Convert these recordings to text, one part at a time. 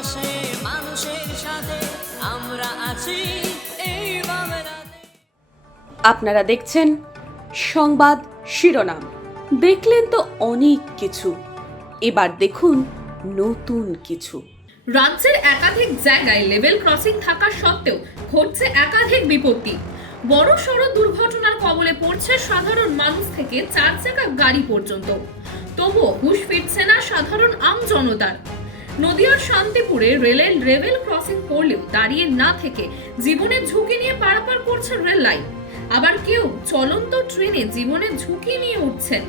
পাশে মানুষের সাথে আমরা আছি এই বাংলাতে। আপনারা দেখছেন সংবাদ শিরোনাম। দেখলেন তো অনেক কিছু, এবার দেখুন নতুন কিছু। রাজ্যের একাধিক জায়গায় লেভেল ক্রসিং থাকা সত্ত্বেও ঘটছে একাধিক বিপত্তি। বড় সড় দুর্ঘটনার কবলে পড়ছে সাধারণ মানুষ থেকে 4 চাকা গাড়ি পর্যন্ত। তবুও হুঁশ ফিরছে না সাধারণ জনতার। নদিয়ার শান্তিপুরে রেলের লেভেল ক্রসিং করলেও দাঁড়িয়ে না থেকে জীবনের ঝুঁকি নিয়ে পারাপার করছে রেল লাইন। আবার কেউ চলন্ত ট্রেনে জীবনের ঝুঁকি নিয়ে উঠছেন।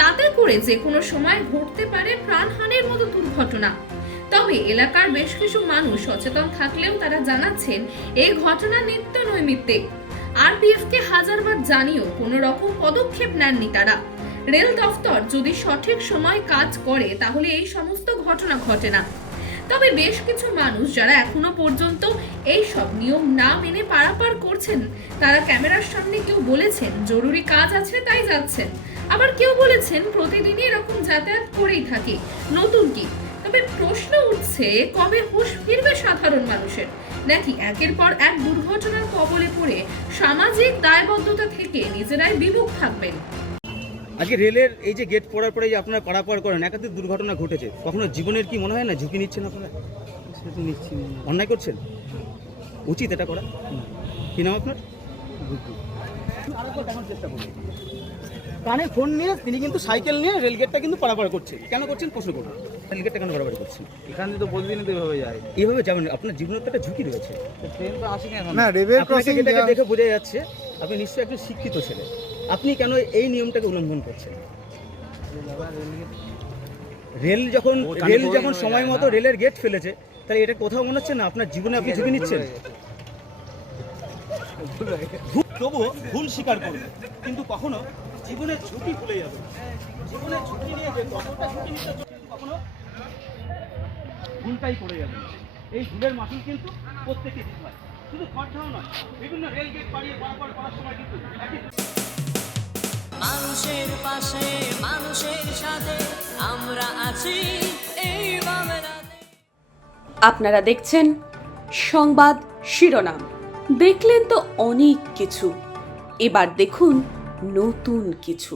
তাতে করে যে কোনো সময় ঘটতে পারে প্রাণহানির মতো দুর্ঘটনা। তবে এলাকার বেশ কিছু মানুষ সচেতন থাকলেও তারা জানাচ্ছেন এই ঘটনা নিত্য নৈমিত্তিক। আরপিএফ কে হাজারবার জানিয়েও কোনো রকম পদক্ষেপ নেননি তারা। রেল দফতর যদি সঠিক সময় কাজ করে তাহলে এই সমস্ত ঘটনা ঘটে না। তবে বেশ কিছু মানুষ যারা এখনো পর্যন্ত এই সব নিয়ম না মেনে পারাপার করছেন, তারা ক্যামেরার সামনে কেউ বলেছেন জরুরি কাজ আছে তাই যাচ্ছেন, আবার কেউ বলেছেন প্রতিদিনই এরকম যাতায়াত করেই থাকে, নতুন কি? তবে প্রশ্ন উঠছে, কবে হুঁশ ফিরবে সাধারণ মানুষের, নাকি একের পর এক দুর্ঘটনার কবলে পড়ে সামাজিক দায়বদ্ধতা থেকে নিজেরাই বিমুখ থাকবেন? আজকে রেলের এই যে গেট পড়ার পরে যে আপনারা পারাপার করেন, একাধিক দুর্ঘটনা ঘটেছে, কখনো জীবনের কি মনে হয় না ঝুঁকি নিচ্ছেন আপনারা? সেটা নিচ্ছি না। অন্যায় করছেন? উচিত এটা করা? কি নাম আপনার? চেষ্টা করুন। কানে ফোন নিয়ে তিনি কিন্তু সাইকেল নিয়ে রেলগেটটা কিন্তু পারাপার করছেন। কেন করছেন প্রশ্ন করুন। রেলগেটটা কেন পারাপার করছেন? এখান থেকে তো প্রতিদিনই তো এভাবে যায়। এইভাবে যাবেন, আপনার জীবনের তো একটা ঝুঁকি রয়েছে। ট্রেন তো আসেনি এখন। না, লেভেল আপনাকে ক্রসিং যেটাকে দেখে বোঝা যাচ্ছে আপনি নিশ্চয়ই একজন শিক্ষিত ছেলে। আপনি কেন এই নিয়মটাকে উল্লঙ্ঘন করছেন? রেল যখন সময় মতো রেলের গেট ফেলেছে, তাহলে এটা কোথাও মনে হচ্ছে না আপনার জীবনে আপনি ঝুঁকি নিচ্ছেন? তবুও ভুল স্বীকার করবে, কিন্তু কখনো জীবনের ঝুঁকি ভুলে যাবে। জীবনের ঝুঁকি নিয়ে যে কতটা ঝুঁকি নিতে কখনো ভুলটাই করে যাবে। এই ভুলের মাসুল কিন্তু প্রত্যেকে দিতে হয়, শুধু খরচাও নয়, বিভিন্ন রেল গেট পাড়িয়ে পারাপার করার সময় কিন্তু মানুষের পাশে মানুষের সাথে আমরা আছি এই বাংলাতে। আপনারা দেখছেন সংবাদ শিরোনাম। দেখলেন তো অনেক কিছু, এবার দেখুন নতুন কিছু।